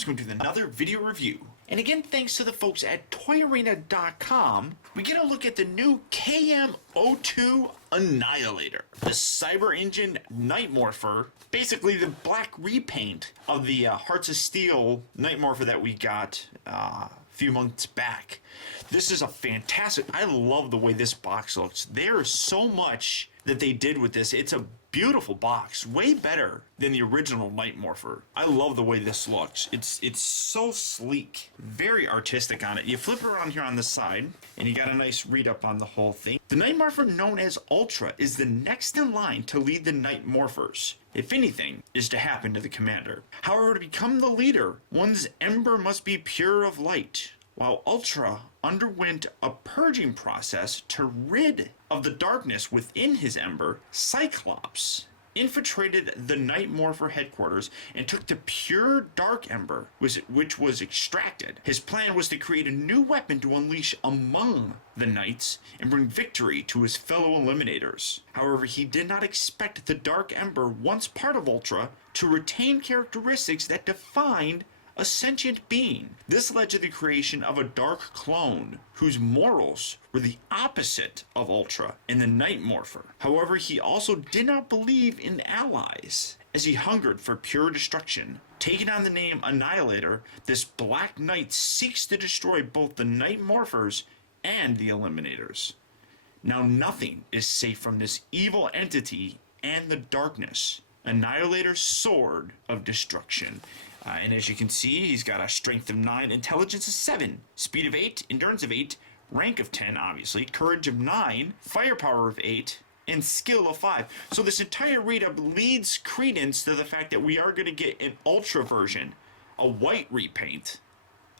Tom's going to do another video review. And again, thanks to the folks at toyarena.com, we get a look at the new KM-02 Annihilator, the Cyber Engine Night Morpher, basically the black repaint of the Hearts of Steel Night Morpher that we got a few months back. This is a fantastic, I love the way this box looks. There is so much that they did with this. It's a beautiful box, way better than the original Night Morpher. I love the way this looks. It's so sleek, very artistic on it. You flip it around here on the side, and you got a nice read up on the whole thing. The Night Morpher, known as Ultra, is the next in line to lead the Night Morphers. If anything is to happen to the commander. However, to become the leader, one's ember must be pure of light, while Ultra underwent a purging process to rid of the darkness within his ember. Cyclops infiltrated the Night Morpher headquarters and took the pure dark ember, which was extracted. His plan was to create a new weapon to unleash among the Knights and bring victory to his fellow Eliminators. However, he did not expect the dark ember, once part of Ultra, to retain characteristics that defined a sentient being. This led to the creation of a dark clone whose morals were the opposite of Ultra in the Night Morpher. However, he also did not believe in allies, as he hungered for pure destruction. Taking on the name Annihilator, this Black Knight seeks to destroy both the Night Morphers and the Eliminators. Now nothing is safe from this evil entity and the darkness. Annihilator's Sword of Destruction. And as you can see, he's got a strength of 9, intelligence of 7, speed of 8, endurance of 8, rank of 10, obviously, courage of 9, firepower of 8, and skill of 5. So this entire read-up leads credence to the fact that we are going to get an Ultra version, a white repaint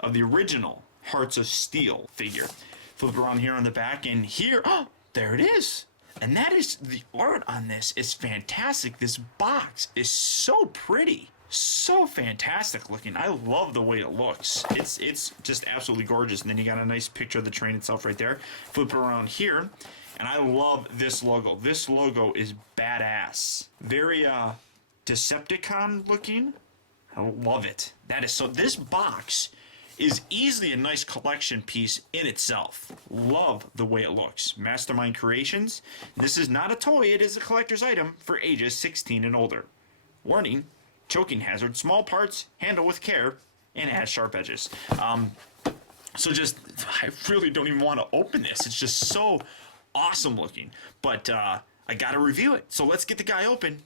of the original Hearts of Steel figure. Flip around here on the back, and here, oh, there it is. And that is, the art on this is fantastic. This box is so pretty. So fantastic looking. I love the way it looks. It's just absolutely gorgeous. And then you got a nice picture of the train itself right there. Flip it around here, and I love this logo. This logo is badass. Very Decepticon looking. I love it. That is so. This box is easily a nice collection piece in itself. Love the way it looks. Mastermind Creations. This is not a toy. It is a collector's item for ages 16 and older. Warning. Choking hazard, small parts, handle with care, and has sharp edges. So just, I really don't even want to open this. It's just so awesome looking. But I gotta review it. So let's get the guy open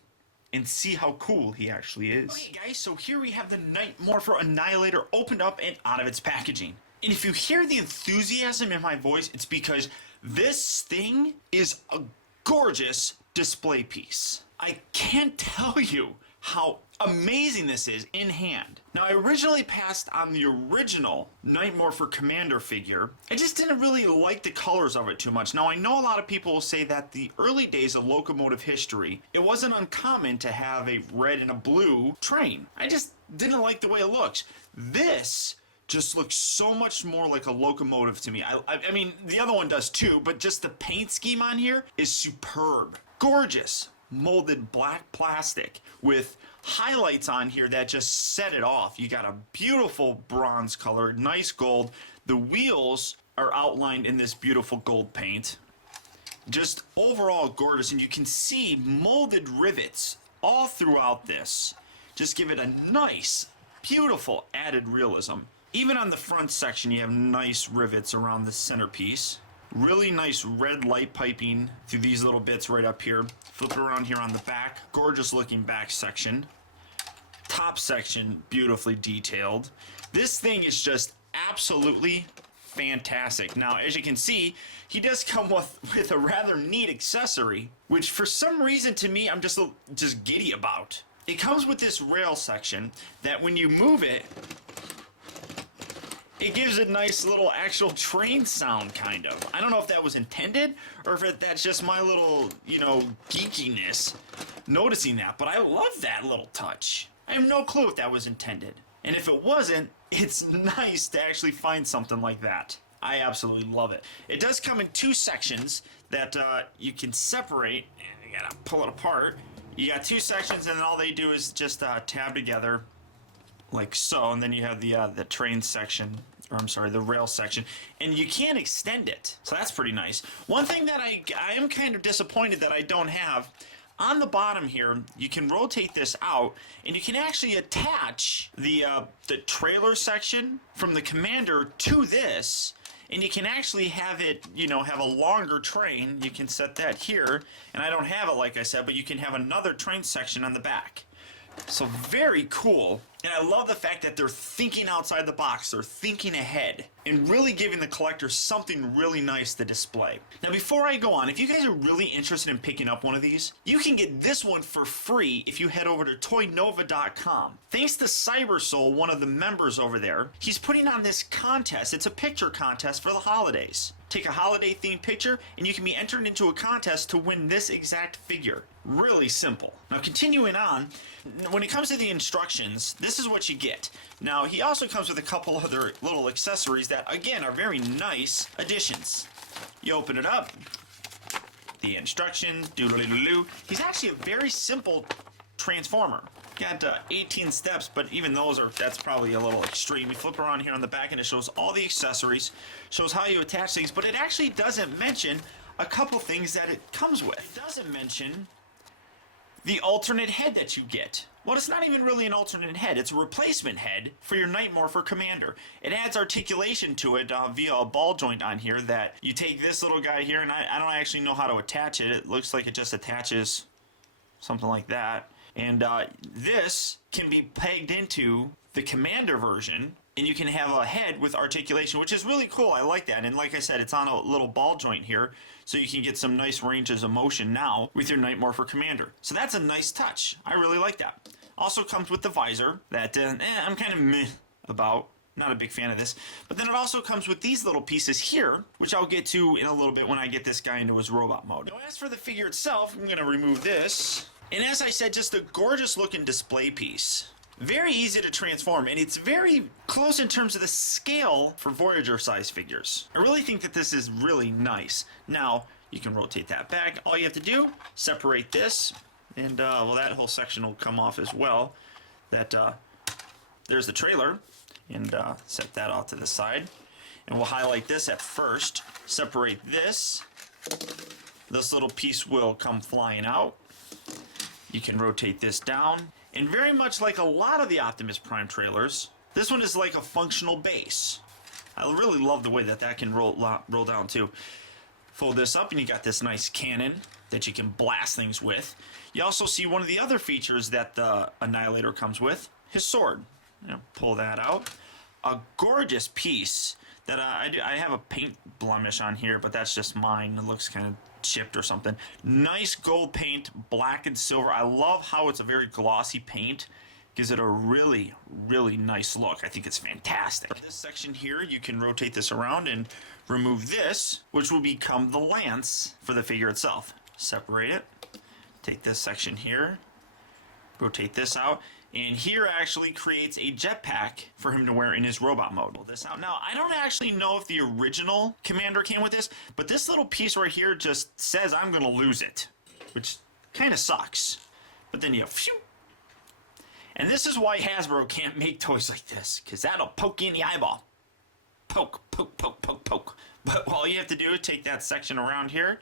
and see how cool he actually is. Okay guys, so here we have the Night Morpher Annihilator opened up and out of its packaging. And if you hear the enthusiasm in my voice, it's because this thing is a gorgeous display piece. I can't tell you how amazing this is in hand. Now, I originally passed on the original Night Morpher Commander figure. I just didn't really like the colors of it too much. Now, I know a lot of people will say that the early days of locomotive history, it wasn't uncommon to have a red and a blue train. I just didn't like the way it looks. This just looks so much more like a locomotive to me. I mean, the other one does too, but just the paint scheme on here is superb. Gorgeous. Molded black plastic with highlights on here that just set it off. You got a beautiful bronze color, nice gold. The wheels are outlined in this beautiful gold paint. Just overall gorgeous, and you can see molded rivets all throughout this. Just give it a nice, beautiful added realism. Even on the front section, you have nice rivets around the centerpiece. Really nice red light piping through these little bits right up here. Flip it around here on the back. Gorgeous looking back section. Top section, beautifully detailed. This thing is just absolutely fantastic. Now, as you can see, he does come with a rather neat accessory, which for some reason to me, I'm just giddy about. It comes with this rail section that when you move it, it gives a nice little actual train sound, kind of. I don't know if that was intended or if that's just my little, geekiness noticing that, but I love that little touch. I have no clue if that was intended. And if it wasn't, it's nice to actually find something like that. I absolutely love it. It does come in two sections that you can separate, and you gotta pull it apart. You got two sections, and then all they do is just tab together like so, and then you have the train section, or I'm sorry, the rail section, and you can extend it, so that's pretty nice. One thing that I am kind of disappointed that I don't have, on the bottom here, you can rotate this out, and you can actually attach the trailer section from the Commander to this, and you can actually have it, you know, have a longer train. You can set that here, and I don't have it like I said, but you can have another train section on the back. So very cool, and I love the fact that they're thinking outside the box, they're thinking ahead, and really giving the collector something really nice to display. Now before I go on, if you guys are really interested in picking up one of these, you can get this one for free if you head over to toynova.com. Thanks to CyberSoul, one of the members over there, he's putting on this contest. It's a picture contest for the holidays. Take a holiday themed picture and you can be entered into a contest to win this exact figure. Really simple. Now continuing on, when it comes to the instructions, this is what you get. Now he also comes with a couple other little accessories that again are very nice additions. You open it up, the instructions, doodle-doo-doo. He's actually a very simple transformer. Got 18 steps, but even that's probably a little extreme. You flip around here on the back and it shows all the accessories, shows how you attach things, but it actually doesn't mention a couple things that it comes with. It doesn't mention the alternate head that you get. Well, it's not even really an alternate head. It's a replacement head for your Night Morpher Commander. It adds articulation to it via a ball joint on here that you take this little guy here, and I don't actually know how to attach it. It looks like it just attaches something like that. And this can be pegged into the Commander version, and you can have a head with articulation, which is really cool. I like that. And like I said, it's on a little ball joint here, so you can get some nice ranges of motion now with your Night Morpher Commander. So that's a nice touch. I really like that. Also comes with the visor that I'm kind of meh about. Not a big fan of this. But then it also comes with these little pieces here, which I'll get to in a little bit when I get this guy into his robot mode. Now as for the figure itself, I'm going to remove this. And as I said, just a gorgeous looking display piece. Very easy to transform, and it's very close in terms of the scale for Voyager size figures. I really think that this is really nice. Now, you can rotate that back. All you have to do, separate this, and well, that whole section will come off as well. There's the trailer, and set that off to the side. And we'll highlight this at first, separate this. This little piece will come flying out. You can rotate this down, and very much like a lot of the Optimus Prime trailers, this one is like a functional base. I really love the way that can roll down too. Fold this up and you got this nice cannon that you can blast things with. You also see one of the other features that the Annihilator comes with, his sword. Pull that out. A gorgeous piece that I have a paint blemish on here, but that's just mine. It looks kind of chipped or something. Nice gold paint, black and silver. I love how it's a very glossy paint. Gives it a really, really nice look. I think it's fantastic. This section here, you can rotate this around and remove this, which will become the lance for the figure itself. Separate it. Take this section here. Rotate this out. And here actually creates a jetpack for him to wear in his robot mode. Pull this out. Now, I don't actually know if the original Commander came with this, but this little piece right here just says I'm going to lose it, which kind of sucks. But then you phew. And this is why Hasbro can't make toys like this, because that'll poke you in the eyeball. Poke, poke, poke, poke, poke. But all you have to do is take that section around here,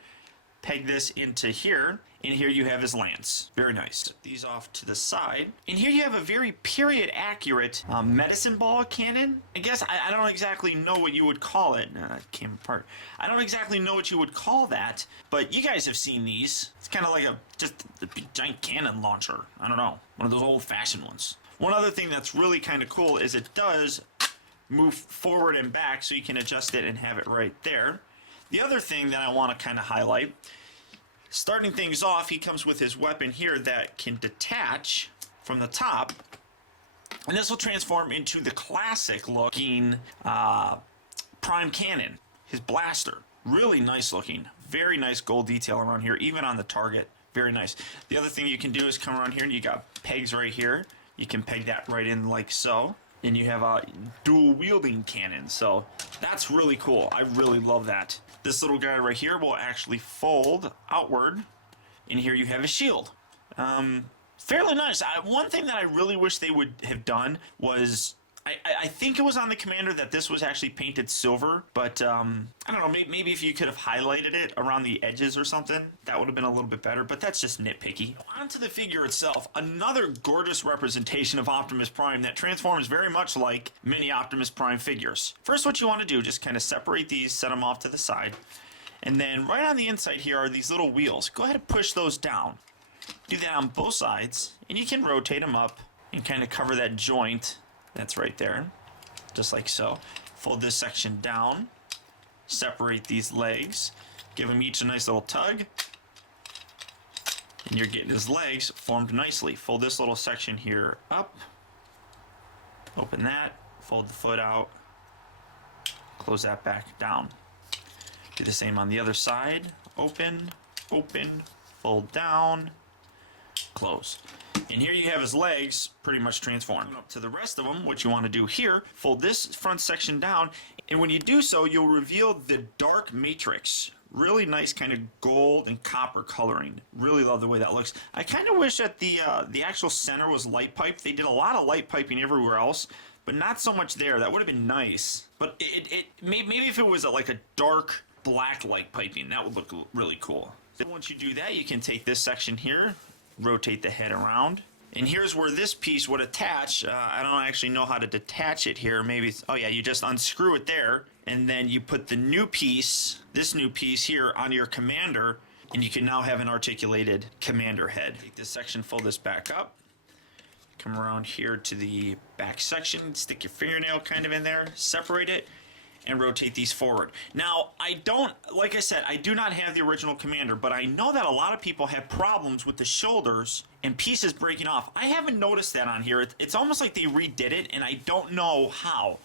peg this into here, and here you have his lance. Very nice. Set these off to the side. And here you have a very period accurate medicine ball cannon. I guess I don't exactly know what you would call it. It came apart. I don't exactly know what you would call that, but you guys have seen these. It's kind of like just a big giant cannon launcher. I don't know. One of those old fashioned ones. One other thing that's really kind of cool is it does move forward and back, so you can adjust it and have it right there. The other thing that I want to kind of highlight, starting things off, he comes with his weapon here that can detach from the top, and this will transform into the classic looking Prime Cannon, his blaster. Really nice looking, very nice gold detail around here, even on the target. Very nice. The other thing you can do is come around here and you got pegs right here. You can peg that right in like so. And you have a dual wielding cannon, so that's really cool. I really love that. This little guy right here will actually fold outward, and here you have a shield. fairly nice. One thing that I really wish they would have done was, I think it was on the Commander that this was actually painted silver, but I don't know, maybe if you could have highlighted it around the edges or something, that would have been a little bit better, but that's just nitpicky. On to the figure itself, another gorgeous representation of Optimus Prime that transforms very much like many Optimus Prime figures. First, what you want to do, just kind of separate these, set them off to the side, and then right on the inside here are these little wheels. Go ahead and push those down. Do that on both sides, and you can rotate them up and kind of cover that joint that's right there, just like so. Fold this section down, separate these legs, give them each a nice little tug, and you're getting his legs formed nicely. Fold this little section here up, open that, fold the foot out, close that back down. Do the same on the other side, open, open, fold down, close. And here you have his legs pretty much transformed. Up to the rest of them, what you want to do here, fold this front section down, and when you do so, you'll reveal the dark matrix. Really nice kind of gold and copper coloring. Really love the way that looks. I kind of wish that the actual center was light piped. They did a lot of light piping everywhere else, but not so much there. That would have been nice. But maybe if it was like a dark black light piping, that would look really cool. Then once you do that, you can take this section here, rotate the head around, and here's where this piece would attach. I don't actually know how to detach it here. Maybe it's, oh yeah, you just unscrew it there, and then you put the new piece, this new piece here, on your Commander, and you can now have an articulated Commander head. Take this section, fold this back up, come around here to the back section, stick your fingernail kind of in there, separate it, and rotate these forward. Now, like I said, I do not have the original Commander, but I know that a lot of people have problems with the shoulders and pieces breaking off. I haven't noticed that on here. It's almost like they redid it, and I don't know how.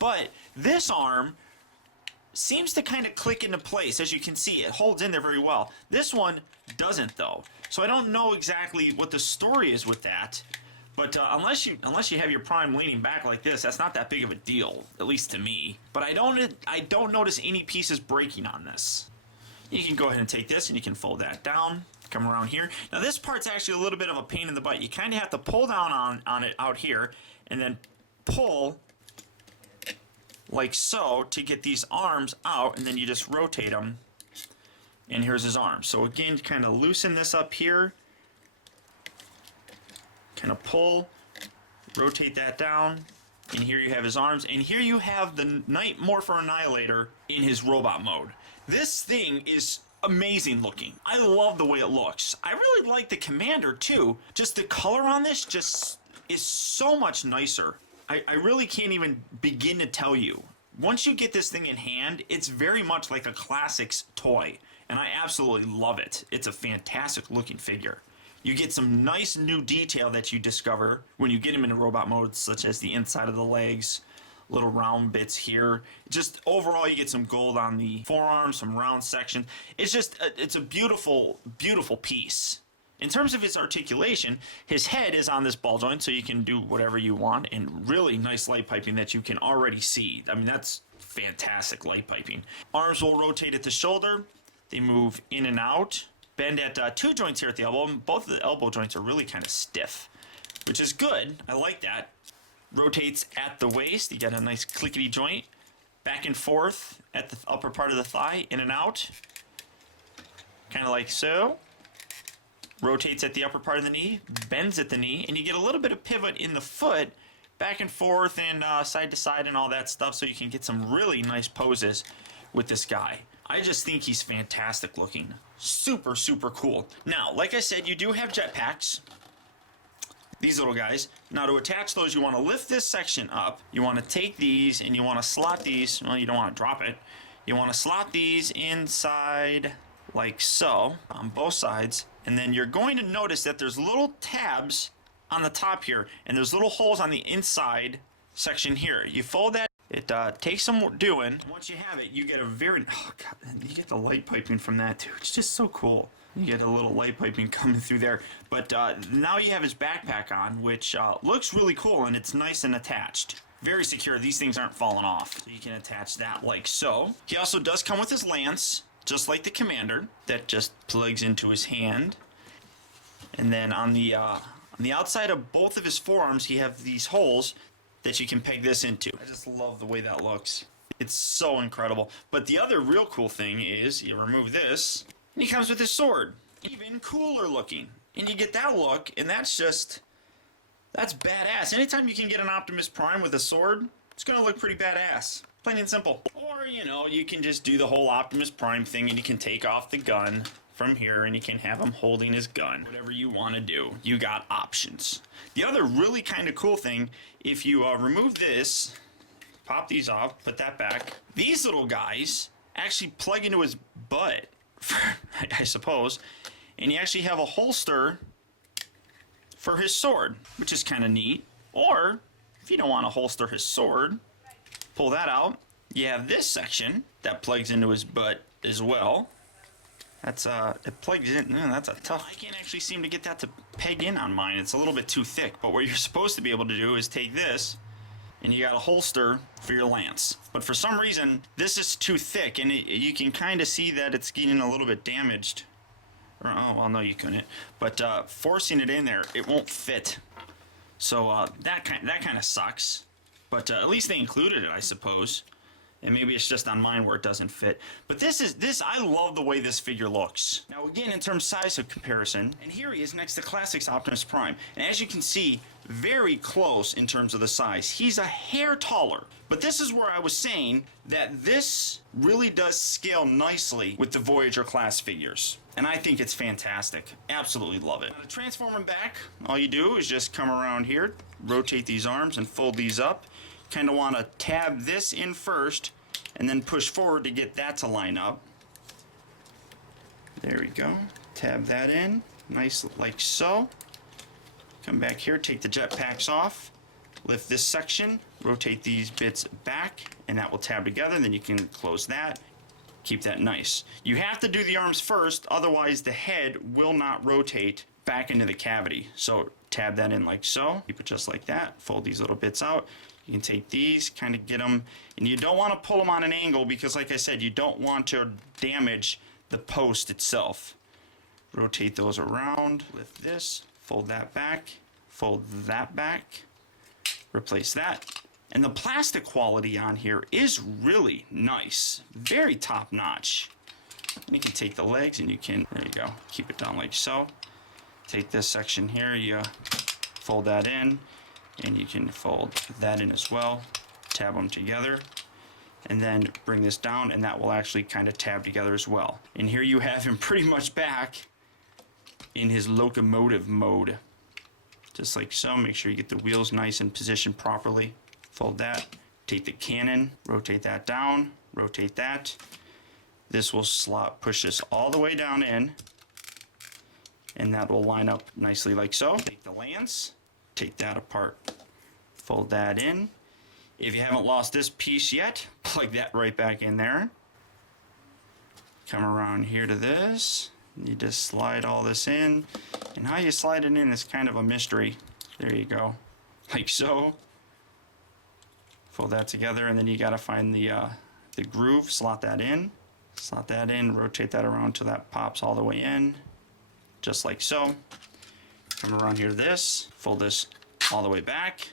But this arm seems to kind of click into place. As you can see, it holds in there very well. This one doesn't, though. So I don't know exactly what the story is with that. But unless you have your Prime leaning back like this, that's not that big of a deal, at least to me. But I don't notice any pieces breaking on this. You can go ahead and take this and you can fold that down, come around here. Now this part's actually a little bit of a pain in the butt. You kind of have to pull down on it out here and then pull like so to get these arms out, and then you just rotate them, and here's his arms. So again, kind of loosen this up here, kind of pull, rotate that down, and here you have his arms, and here you have the Night Morpher Annihilator in his robot mode. This thing is amazing looking. I love the way it looks. I really like the Commander too. Just the color on this just is so much nicer. I really can't even begin to tell you. Once you get this thing in hand, it's very much like a classics toy, and I absolutely love it. It's a fantastic looking figure. You get some nice new detail that you discover when you get him into robot mode, such as the inside of the legs, little round bits here. Just overall, you get some gold on the forearms, some round sections. It's just, it's a beautiful, beautiful piece. In terms of its articulation, his head is on this ball joint, so you can do whatever you want, and really nice light piping that you can already see. I mean, that's fantastic light piping. Arms will rotate at the shoulder. They move in and out. Bend at two joints here at the elbow. Both of the elbow joints are really kind of stiff, which is good. I like that. Rotates at the waist. You get a nice clickety joint. Back and forth at the upper part of the thigh, in and out. Kind of like so. Rotates at the upper part of the knee, bends at the knee, and you get a little bit of pivot in the foot, back and forth and side to side and all that stuff, so you can get some really nice poses with this guy. I just think he's fantastic looking. Super, super cool. Now, like I said, you do have jetpacks. These little guys. Now, to attach those, you want to lift this section up. You want to take these and you want to slot these. Well, you don't want to drop it. You want to slot these inside like so on both sides. And then you're going to notice that there's little tabs on the top here, and there's little holes on the inside section here. You fold that. It takes some doing. Once you have it, you get a very, oh God, you get the light piping from that too. It's just so cool. You get a little light piping coming through there. But now you have his backpack on, which looks really cool, and it's nice and attached. Very secure. These things aren't falling off. So you can attach that like so. He also does come with his lance, just like the Commander, that just plugs into his hand. And then on the On the outside of both of his forearms, he have these holes that you can peg this into. I just love the way that looks. It's so incredible. But the other real cool thing is you remove this, and he comes with his sword. Even cooler looking. And you get that look, and that's badass. Anytime you can get an Optimus Prime with a sword, it's gonna look pretty badass. Plain and simple. Or, you know, you can just do the whole Optimus Prime thing and you can take off the gun from here and you can have him holding his gun. Whatever you want to do, you got options. The other really kind of cool thing, if you remove this, pop these off, put that back, these little guys actually plug into his butt, I suppose, and you actually have a holster for his sword, which is kind of neat. Or, if you don't want to holster his sword, pull that out. You have this section that plugs into his butt as well. That's it plugs in. That's a tough. I can't actually seem to get that to peg in on mine. It's a little bit too thick. But what you're supposed to be able to do is take this, and you got a holster for your lance. But for some reason, this is too thick, and you can kind of see that it's getting a little bit damaged. Or, oh well, no, you couldn't. But forcing it in there, it won't fit. So that kind of sucks. But at least they included it, I suppose. And maybe it's just on mine where it doesn't fit. But I love the way this figure looks. Now again, in terms of size of comparison, and here he is next to Classics Optimus Prime. And as you can see, very close in terms of the size. He's a hair taller. But this is where I was saying that this really does scale nicely with the Voyager class figures. And I think it's fantastic. Absolutely love it. Now, to transform him back, all you do is just come around here, rotate these arms and fold these up. Kind of want to tab this in first and then push forward to get that to line up. There we go. Tab that in, nice like so. Come back here, take the jetpacks off, lift this section, rotate these bits back, and that will tab together, and then you can close that. Keep that nice. You have to do the arms first, otherwise the head will not rotate back into the cavity. So tab that in like so, keep it just like that, fold these little bits out. You can take these, kind of get them, and you don't want to pull them on an angle because like I said, you don't want to damage the post itself. Rotate those around, lift this, fold that back, replace that. And the plastic quality on here is really nice, very top notch. And you can take the legs and you can, there you go, keep it down like so. Take this section here, you fold that in, and you can fold that in as well, tab them together, and then bring this down, and that will actually kind of tab together as well. And here you have him pretty much back in his locomotive mode. Just like so, make sure you get the wheels nice and positioned properly. Fold that, take the cannon, rotate that down, rotate that. This will push this all the way down in, and that will line up nicely like so. Take the lance, take that apart, fold that in. If you haven't lost this piece yet, plug that right back in there. Come around here to this, you just slide all this in, and how you slide it in is kind of a mystery. There you go, like so. Fold that together, and then you gotta find the groove, slot that in, rotate that around till that pops all the way in, just like so. Come around here to this, fold this all the way back,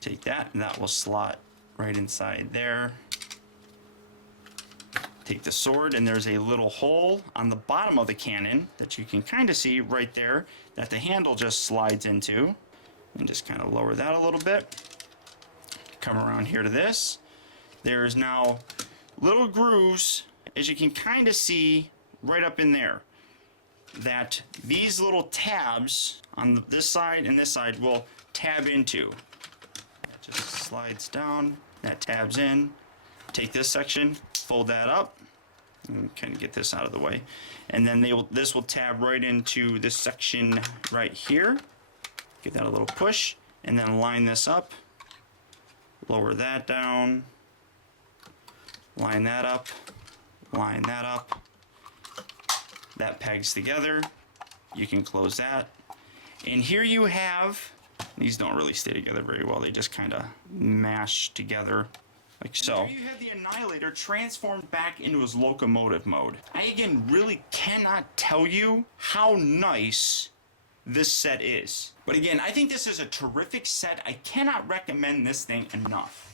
take that, and that will slot right inside there. Take the sword, and there's a little hole on the bottom of the cannon that you can kind of see right there that the handle just slides into, and just kind of lower that a little bit. Come around here to this. There's now little grooves, as you can kind of see right up in there, that these little tabs on this side and this side will tab into. That just slides down, that tabs in. Take this section, fold that up, and kind of get this out of the way. And then this will tab right into this section right here. Give that a little push, and then line this up. Lower that down, line that up, line that up. That pegs together. You can close that. And here you have, these don't really stay together very well, they just kind of mash together like so. And here you have the Annihilator transformed back into his locomotive mode. I again really cannot tell you how nice this set is. But again, I think this is a terrific set. I cannot recommend this thing enough.